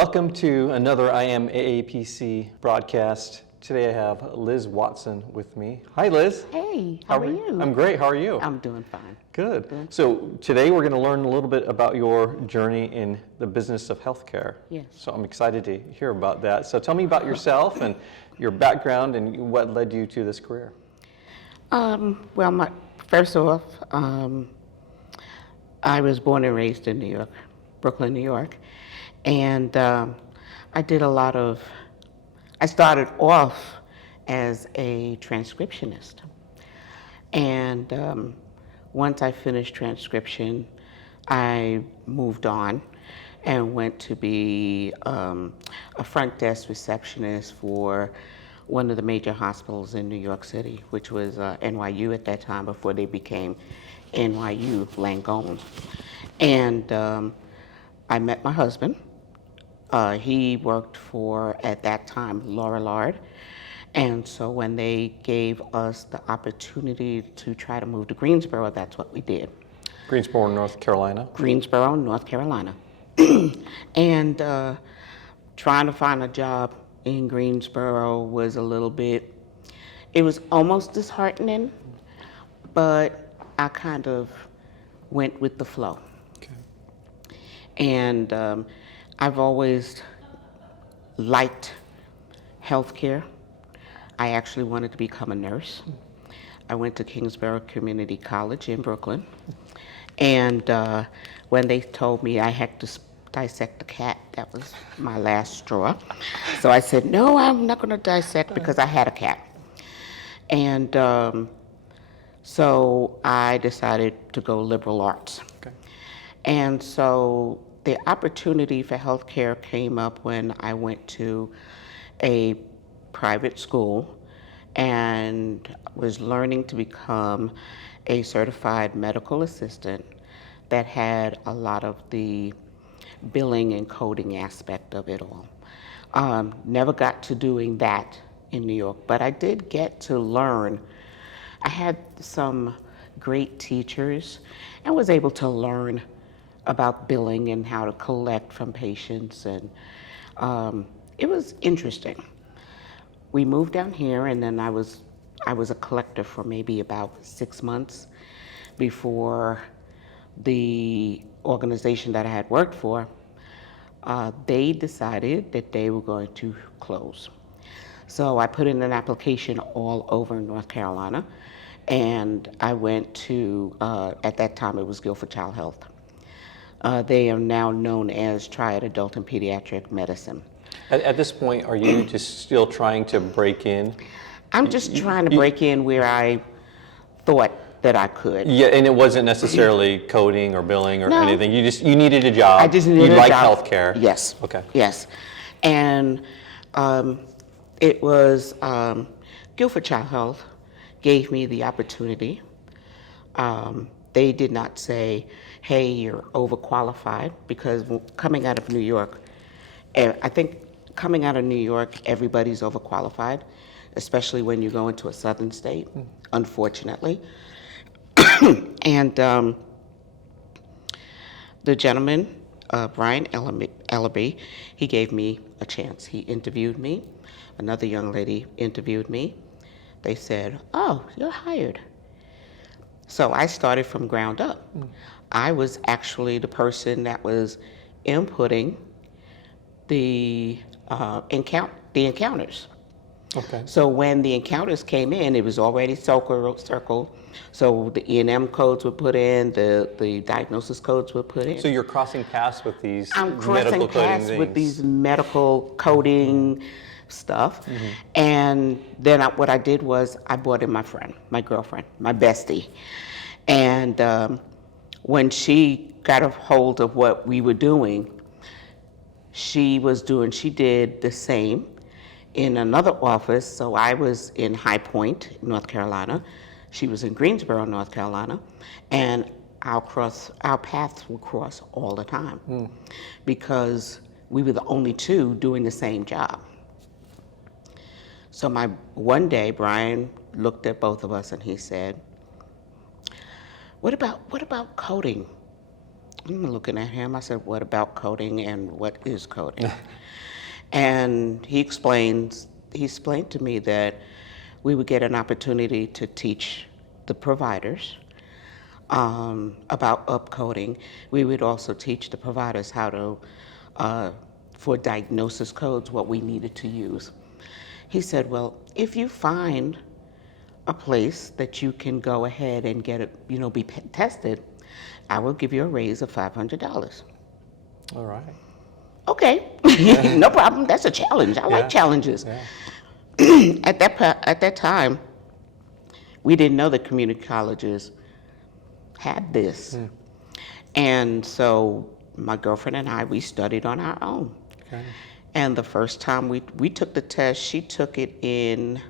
Welcome to another I Am AAPC broadcast. Today I have Liz Watson with me. Hi, Liz. Hey, how are you? I'm great. How are you? I'm doing fine. Good. So today we're going to learn a little bit about your journey in the business of healthcare. Yes. So I'm excited to hear about that. So tell me about yourself and your background and what led you to this career. First off, I was born and raised in New York, Brooklyn, New York, and I started off as a transcriptionist, and once I finished transcription, I moved on and went to be a front desk receptionist for one of the major hospitals in New York City, which was NYU at that time before they became NYU Langone. And I met my husband. He worked for, at that time, Laura Lard. And so when they gave us the opportunity to try to move to Greensboro, that's what we did. Greensboro, North Carolina. Greensboro, North Carolina. And trying to find a job in Greensboro was it was almost disheartening, but I kind of went with the flow. Okay. And I've always liked healthcare. I actually wanted to become a nurse. I went to Kingsborough Community College in Brooklyn. And when they told me I had to dissect a cat, that was my last straw. So I said, no, I'm not going to dissect because I had a cat. And so I decided to go liberal arts. Okay. And so the opportunity for healthcare came up when I went to a private school and was learning to become a certified medical assistant that had a lot of the billing and coding aspect of it all. Never got to doing that in New York, but I did get to learn. I had some great teachers and was able to learn about billing and how to collect from patients, and it was interesting. We moved down here, and then I was a collector for maybe about 6 months before the organization that I had worked for, they decided that they were going to close. So I put in an application all over North Carolina, and I went to, at that time it was Guilford Child Health. They are now known as Triad Adult and Pediatric Medicine. At this point, are you just still trying to break in? I'm just trying to break in where I thought that I could. Yeah, and it wasn't necessarily coding or billing or No. anything. You needed a job. I just needed a You job. like healthcare. Yes. Okay. Yes. And it was Guilford Child Health gave me the opportunity. They did not say, hey, you're overqualified, because coming out of New York, I think coming out of New York, everybody's overqualified, especially when you go into a southern state, unfortunately. And the gentleman, Brian Ellaby, he gave me a chance. He interviewed me. Another young lady interviewed me. They said, oh, you're hired. So I started from ground up. I was actually the person that was inputting the encounters. Okay. So when the encounters came in, it was already circled. So the E&M codes were put in, the diagnosis codes were put in. So you're crossing paths with these I'm medical crossing coding paths things. with these medical coding stuff. And then what I did was I brought in my friend, my girlfriend, my bestie. And when she got a hold of what we were doing, she did the same in another office. So I was in High Point, North Carolina. She was in Greensboro, North Carolina. And our paths would cross all the time because we were the only two doing the same job. So one day, Brian looked at both of us and he said, what about coding? looking at him. I said, what about coding and what is coding? And he explained to me that we would get an opportunity to teach the providers about upcoding. We would also teach the providers how to, for diagnosis codes, what we needed to use. He said, well, if you find a place that you can go ahead and get it, be tested, I will give you a raise of $500. All right. Okay, no problem. That's a challenge. I like challenges. Yeah. At that time, we didn't know that community colleges had this. And so my girlfriend and I, we studied on our own. Okay. And the first time we took the test, she took it in,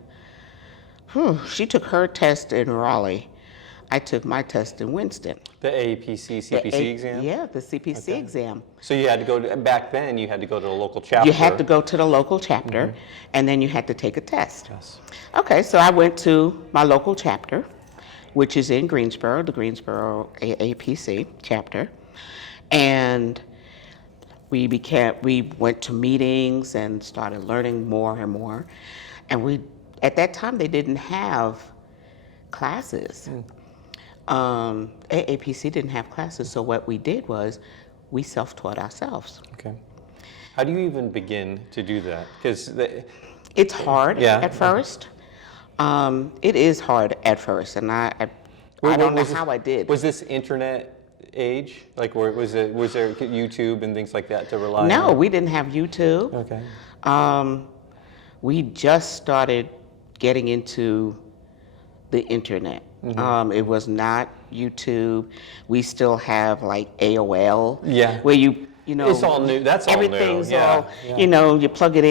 she took her test in Raleigh. I took my test in Winston. The AAPC CPC exam? Yeah, the CPC exam. So you had to go back then you had to go to the local chapter. You had to go to the local chapter, and then you had to take a test. Yes. Okay, so I went to my local chapter, which is in Greensboro, the Greensboro AAPC chapter, and we went to meetings and started learning more and more. And at that time, they didn't have classes. AAPC didn't have classes, so what we did was we self-taught ourselves. Okay. How do you even begin to do that? Because it's hard at first. It is hard at first, and I don't know how I did. Was this internet age? Like, was there YouTube and things like that to rely on? No, we didn't have YouTube. Okay. We just started getting into the internet. It was not YouTube. We still have like AOL. Yeah. Where it's all new. That's all new. Everything's all, you plug it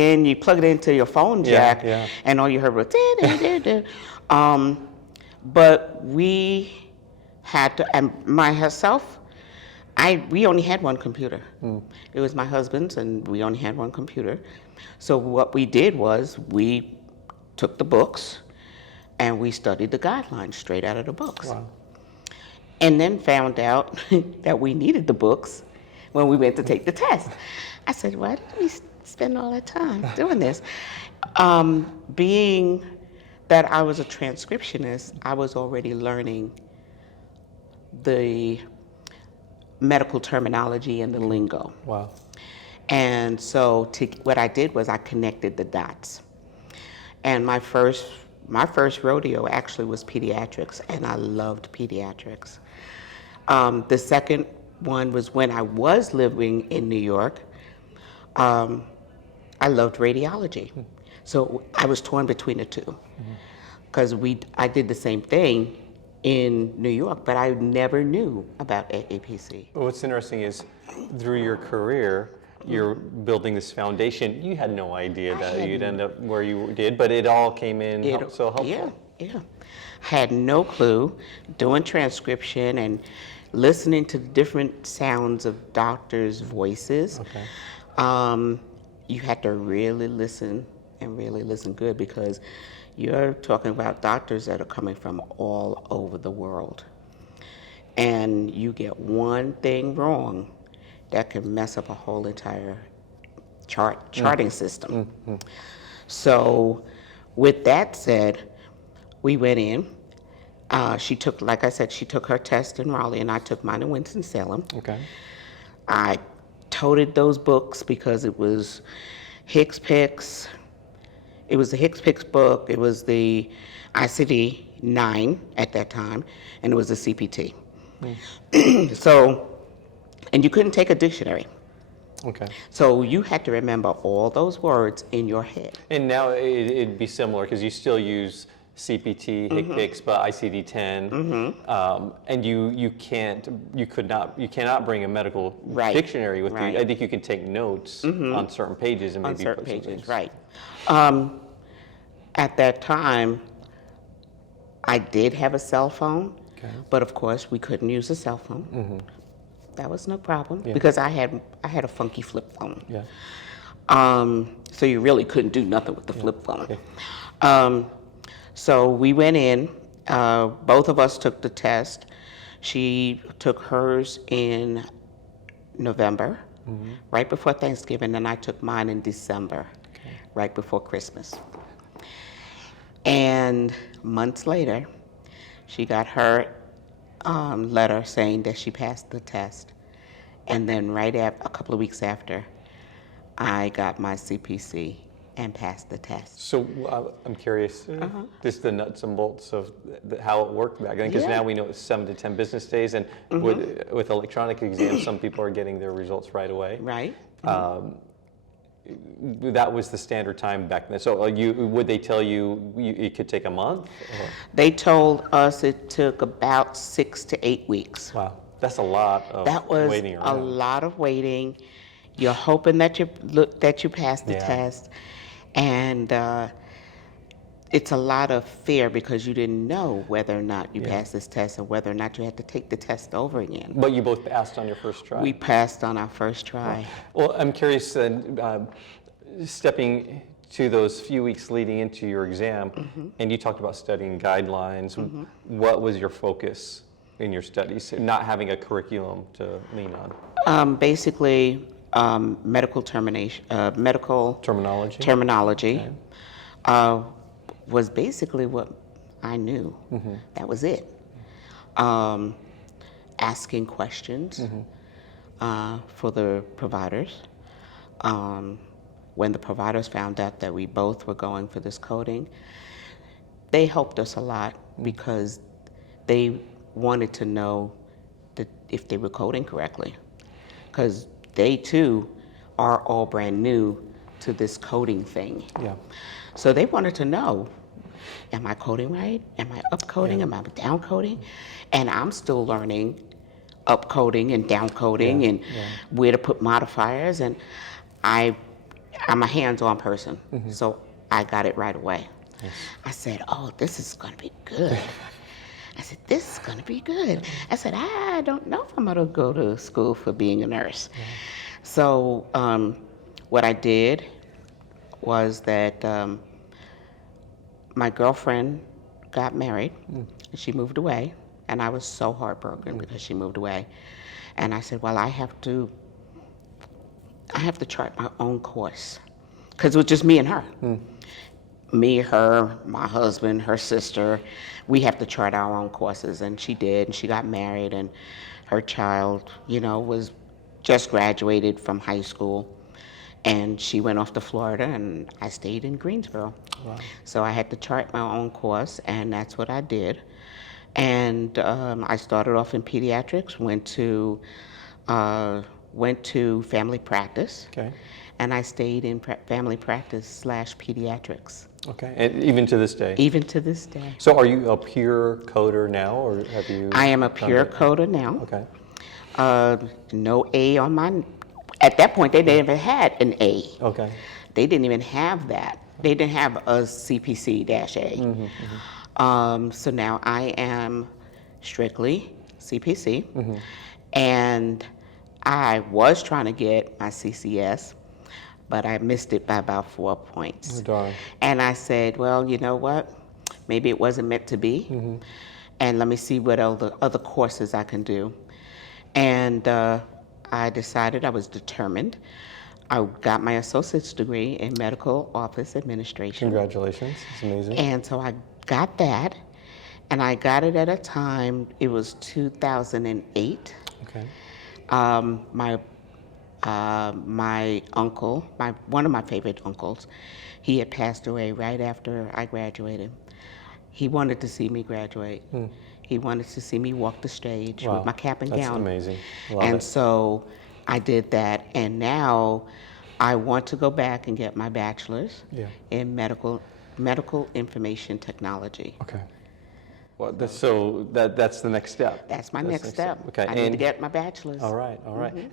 into your phone jack, and all you heard was but we had to, and myself, we only had one computer. It was my husband's, and we only had one computer. So what we did was we took the books and we studied the guidelines straight out of the books. Wow. And then found out that we needed the books when we went to take the test. I said, why did we spend all that time doing this? Being that I was a transcriptionist, I was already learning the medical terminology and the lingo. Wow. And so what I did was I connected the dots. And my first rodeo actually was pediatrics, and I loved pediatrics. The second one was when I was living in New York. I loved radiology. So I was torn between the two, because I did the same thing in New York, but I never knew about AAPC. Well, what's interesting is through your career, you're building this foundation. You had no idea that you'd end up where you did, but it all came in so helpful. Yeah. Had no clue. Doing transcription and listening to the different sounds of doctors' voices. Okay. You had to really listen and really listen good, because you're talking about doctors that are coming from all over the world. And you get one thing wrong, that can mess up a whole entire charting system. So with that said, we went in. Like I said, she took her test in Raleigh, and I took mine in Winston-Salem. Okay. I toted those books because it was HCPCS. It was the HCPCS book. It was the ICD-9 at that time, and it was the CPT. And you couldn't take a dictionary. Okay. So you had to remember all those words in your head. And now it'd be similar, because you still use CPT, HCPCS, but ICD-10, and you cannot bring a medical dictionary with you. I think you can take notes on certain pages and maybe on certain put some pages, things. right? At that time, I did have a cell phone, but of course we couldn't use a cell phone. That was no problem, because I had a funky flip phone. So you really couldn't do nothing with the flip phone. So we went in, both of us took the test. She took hers in November, right before Thanksgiving, and I took mine in December, right before Christmas. And months later, she got her letter saying that she passed the test. And then a couple of weeks after, I got my CPC and passed the test. So I'm curious, just the nuts and bolts of how it worked back then, because now we know it's 7 to 10 business days, and with electronic exams, some people are getting their results right away. Right. That was the standard time back then. So would they tell you it could take a month? Or? They told us it took about 6 to 8 weeks. Wow, that's a lot of waiting around. That was a lot of waiting. You're hoping that you pass the test, and it's a lot of fear because you didn't know whether or not you passed this test and whether or not you had to take the test over again. But you both passed on your first try. We passed on our first try. Well, I'm curious, stepping to those few weeks leading into your exam, and you talked about studying guidelines. What was your focus in your studies, not having a curriculum to lean on? Basically, medical terminology was basically what I knew. That was it. Asking questions for the providers. When the providers found out that we both were going for this coding, they helped us a lot because they wanted to know that if they were coding correctly, because they too are all brand new to this coding thing. Yeah. So they wanted to know, am I coding right? Am I up coding? Am I down coding? And I'm still learning up coding and down coding and where to put modifiers. And I'm a hands-on person, so I got it right away. Yes. I said, oh, this is gonna be good. I said, this is gonna be good. I said, I don't know if I'm gonna go to school for being a nurse. So what I did was that my girlfriend got married, and she moved away, and I was so heartbroken because she moved away. And I said, well, I have to chart my own course, because it was just me and her. Me, her, my husband, her sister, we have to chart our own courses. And she did, and she got married, and her child, was just graduated from high school. And she went off to Florida, and I stayed in Greensboro. Wow. So I had to chart my own course, and that's what I did. And I started off in pediatrics, went to family practice. Okay. And I stayed in family practice / pediatrics. Okay, and even to this day? Even to this day. So are you a pure coder now, or have you? I am a pure coder now. Okay. No A on my, at that point they didn't even had an A. Okay. They didn't even have that. They didn't have a CPC-A. So now I am strictly CPC. And I was trying to get my CCS, but I missed it by about 4 points. Oh, darn. And I said, well, you know what? Maybe it wasn't meant to be. And let me see what other courses I can do. And I decided, I was determined. I got my associate's degree in medical office administration. Congratulations, it's amazing. And so I got that, and I got it at a time, it was 2008. Okay. My uncle, one of my favorite uncles, he had passed away right after I graduated. He wanted to see me graduate. He wanted to see me walk the stage with my cap and gown. That's amazing. And so I did that, and now I want to go back and get my bachelor's in medical information technology. Okay. Well, that's the next step. That's my next step. Okay. I need to get my bachelor's. All right.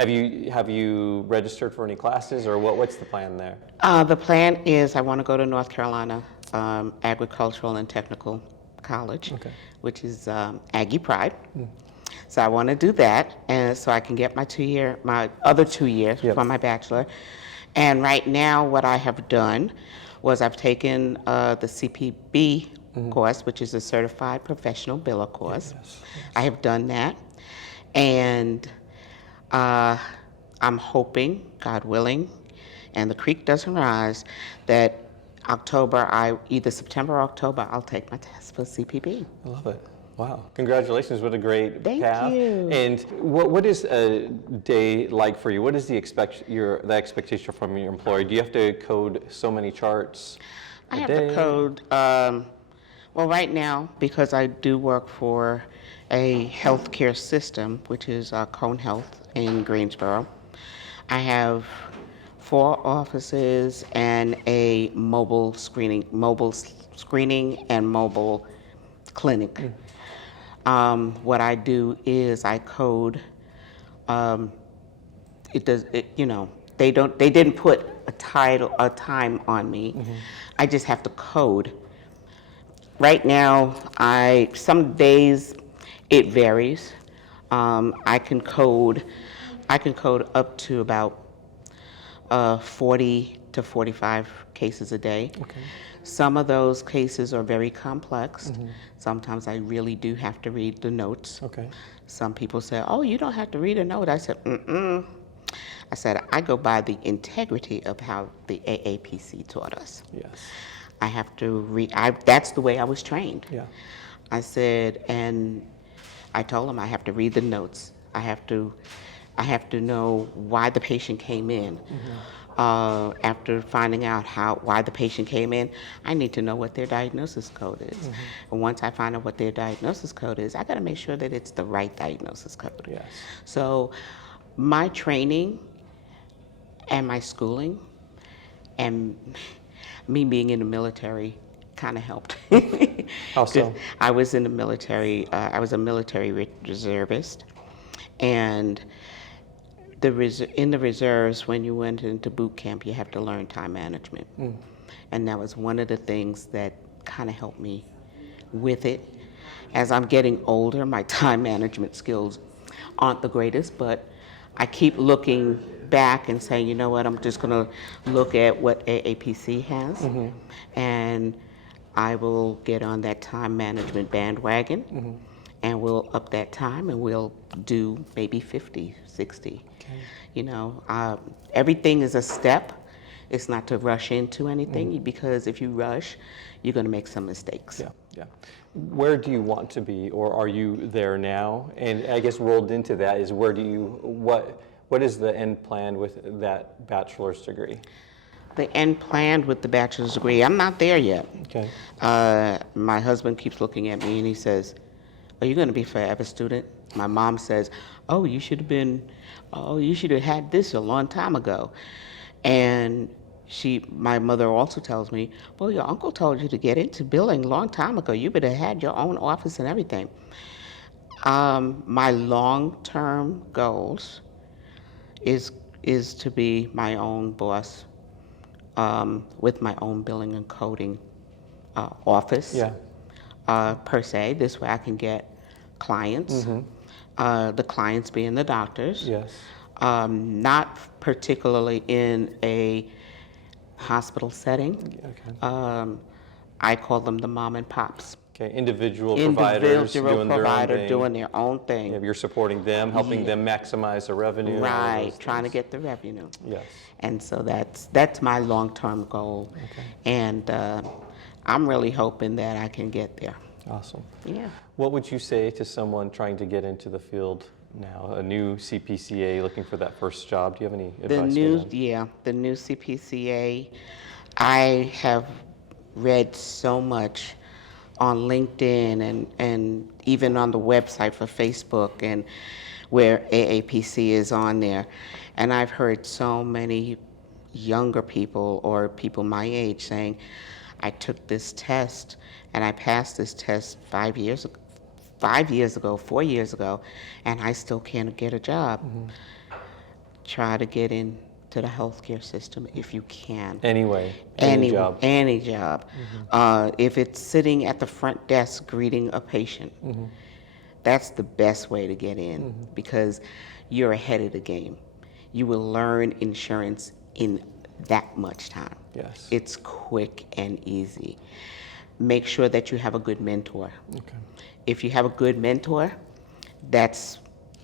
Have you registered for any classes, or what's the plan there? The plan is I want to go to North Carolina Agricultural and Technical College, which is Aggie Pride. So I want to do that, and so I can get my other 2 years for my bachelor. And right now, what I have done was I've taken the CPB course, which is a Certified Professional Biller course. I have done that, and I'm hoping, God willing, and the creek doesn't rise, that either September or October, I'll take my test for CPP. I love it. Wow. Congratulations. What a great Thank path. you. And what is a day like for you? What is the expectation from your employer? Do you have to code so many charts I a have day? to code, well, right now, because I do work for a healthcare system, which is Cone Health in Greensboro, I have 4 offices and a mobile screening and mobile clinic. What I do is I code. They didn't put a time on me. I just have to code. Right now, some days it varies. I can code up to about 40 to 45 cases a day. Okay. Some of those cases are very complex. Sometimes I really do have to read the notes. Okay. Some people say, "Oh, you don't have to read a note." I said, I said, I go by the integrity of how the AAPC taught us. Yes. I have to read, that's the way I was trained. Yeah. I said, and I told them I have to read the notes. I have to know why the patient came in. After finding out why the patient came in, I need to know what their diagnosis code is. And once I find out what their diagnosis code is, I got to make sure that it's the right diagnosis code. Yes. So my training and my schooling and me being in the military kind of helped. How so? I was in the military. I was a military reservist, and in the reserves, when you went into boot camp, you have to learn time management, and that was one of the things that kind of helped me with it. As I'm getting older, my time management skills aren't the greatest, but I keep looking back and saying, you know what, I'm just going to look at what AAPC has, and I will get on that time management bandwagon, and we'll up that time, and we'll do maybe 50, 60. Okay. You know, everything is a step. It's not to rush into anything, because if you rush, you're going to make some mistakes. Yeah, yeah. Where do you want to be, or are you there now? And I guess rolled into that is what is the end plan with that bachelor's degree? The end plan with the bachelor's degree, I'm not there yet. Okay. My husband keeps looking at me and he says, "Are you going to be a forever student?" My mom says, "Oh, you should have had this a long time ago." And my mother also tells me, "Well, your uncle told you to get into billing a long time ago. You would have had your own office and everything." My long-term goals is to be my own boss, with my own billing and coding office. Yeah. Per se. This way I can get clients, the clients being the doctors. Yes. Not particularly in a hospital setting. Okay. I call them the mom and pops. Okay. Individual providers doing their own thing. doing their own thing. Yeah, you're supporting them, helping them maximize the revenue. Right, trying to get the revenue. Yes. And so that's my long-term goal. Okay. And I'm really hoping that I can get there. Awesome. Yeah. What would you say to someone trying to get into the field now, a new CPCA looking for that first job? Do you have any advice for them? The new CPCA. I have read so much on LinkedIn and even on the website for Facebook, and where AAPC is on there. And I've heard so many younger people or people my age saying, "I took this test and I passed this test 4 years ago, and I still can't get a job." Try to get into the healthcare system if you can. Anyway, any job. Any job. If it's sitting at the front desk greeting a patient, that's the best way to get in, because you're ahead of the game. You will learn insurance in that much time. Yes. It's quick and easy. Make sure that you have a good mentor. Okay. If you have a good mentor, that's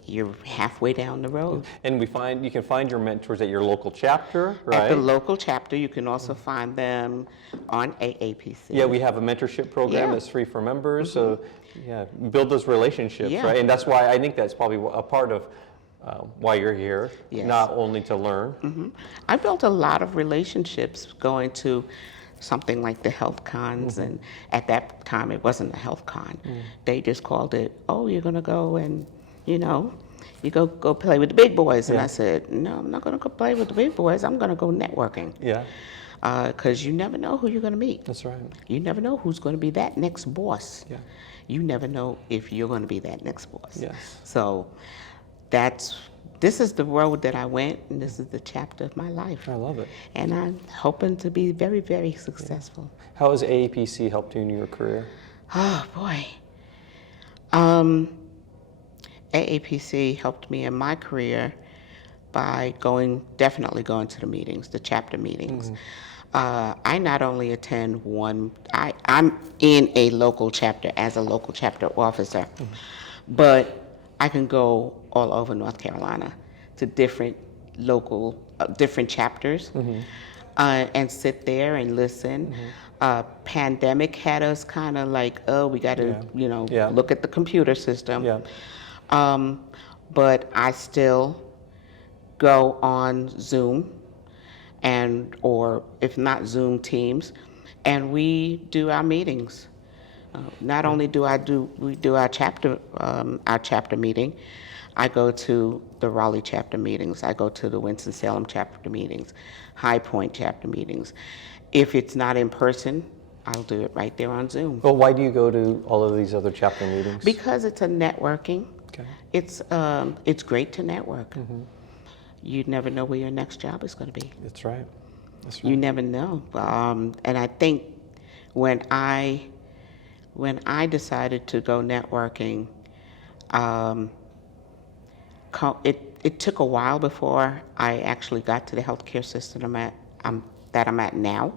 you're halfway down the road. And you can find your mentors at your local chapter, right? At the local chapter, you can also find them on AAPC. Yeah, we have a mentorship program Yeah. that's free for members. So yeah, build those relationships, Yeah. right? And that's why I think that's probably a part of why you're here, Yes. not only to learn. I built a lot of relationships going to something like the health cons, and at that time it wasn't a health con. They just called it, oh, you're gonna go and, you go play with the big boys. And Yeah. I said, no, I'm not gonna go play with the big boys, I'm gonna go networking. Yeah, Because you never know who you're gonna meet. that's right. You never know who's gonna be that next boss. Yeah. You never know if you're gonna be that next boss. Yes. So this is the road that I went, and this is the chapter of my life. I love it. And I'm hoping to be very, very successful. How has AAPC helped you in your career? Oh, boy. AAPC helped me in my career by definitely going to the meetings, the chapter meetings. I not only attend I'm in a local chapter as a local chapter officer, but I can go all over North Carolina to different different chapters and sit there and listen. Pandemic had us kind of like, oh, we got to, look at the computer system. Yeah. But I still go on Zoom or if not Zoom, Teams, and we do our meetings. Not only do we do our chapter meeting, I go to the Raleigh chapter meetings, I go to the Winston-Salem chapter meetings, High Point chapter meetings. If it's not in person, I'll do it right there on Zoom. Well, why do you go to all of these other chapter meetings? Because it's a networking. Okay. It's great to network. You never know where your next job is going to be. That's right. That's right. You never know. And I think when I decided to go networking, it took a while before I actually got to the healthcare system that I'm at now.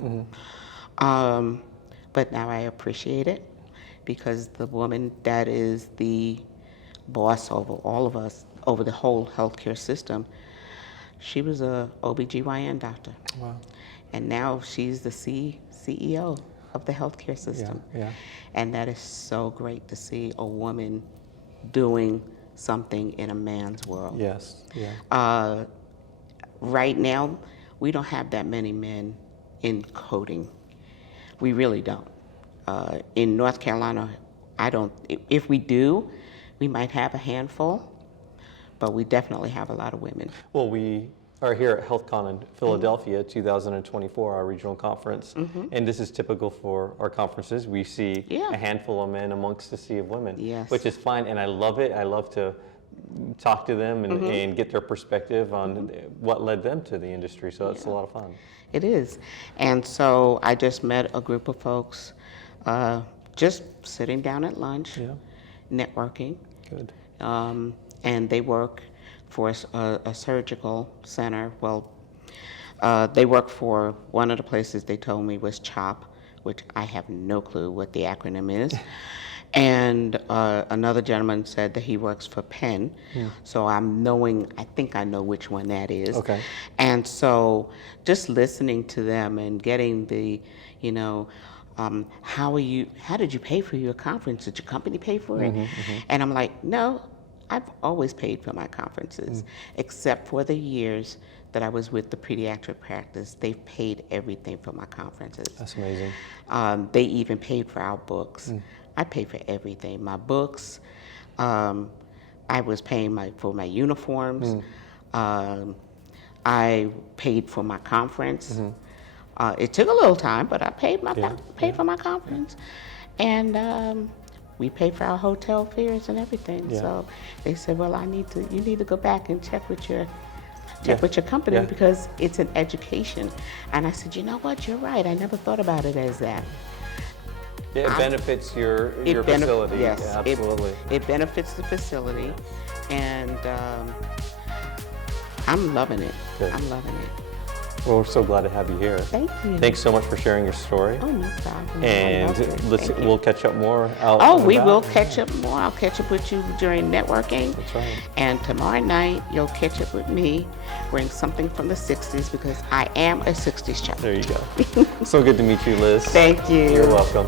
But now I appreciate it because the woman that is the boss over all of us, over the whole healthcare system, she was a OBGYN doctor. Wow. And now she's the CEO of the healthcare system. Yeah. And that is so great to see a woman doing something in a man's world. Yes. Yeah. Right now, we don't have that many men in coding. We really don't. In North Carolina, if we do, we might have a handful, but we definitely have a lot of women. Well, we are here at HealthCon in Philadelphia, 2024, our regional conference, and this is typical for our conferences. We see a handful of men amongst a sea of women, which is fine, and I love it. I love to talk to them and get their perspective on what led them to the industry, so it's a lot of fun. It is. And so I just met a group of folks just sitting down at lunch, networking. Good. And they work for a surgical center. Well, they work for one of the places they told me was CHOP, which I have no clue what the acronym is. And another gentleman said that he works for Penn. So I think I know which one that is. Okay. And so just listening to them and getting the, how did you pay for your conference? Did your company pay for it? And I'm like, no, I've always paid for my conferences, except for the years that I was with the pediatric practice. They've paid everything for my conferences. That's amazing. They even paid for our books. I paid for everything. My books, I was paying for my uniforms. I paid for my conference. It took a little time, but I paid for my conference. And we paid for our hotel fares and everything. So they said, well, you need to go back and check with your company because it's an education. And I said, you know what, you're right. I never thought about it as that. It benefits your facility. Yes, yeah, absolutely. It benefits the facility, and I'm loving it. Good. I'm loving it. Well, we're so glad to have you here. Thank you. Thanks so much for sharing your story. Oh, no problem. And we'll catch up more out. Oh, and we about. will catch up more. I'll catch up with you during networking. That's right. And tomorrow night, you'll catch up with me, bring something from the 60s because I am a 60s child. There you go. So good to meet you, Liz. Thank you. You're welcome.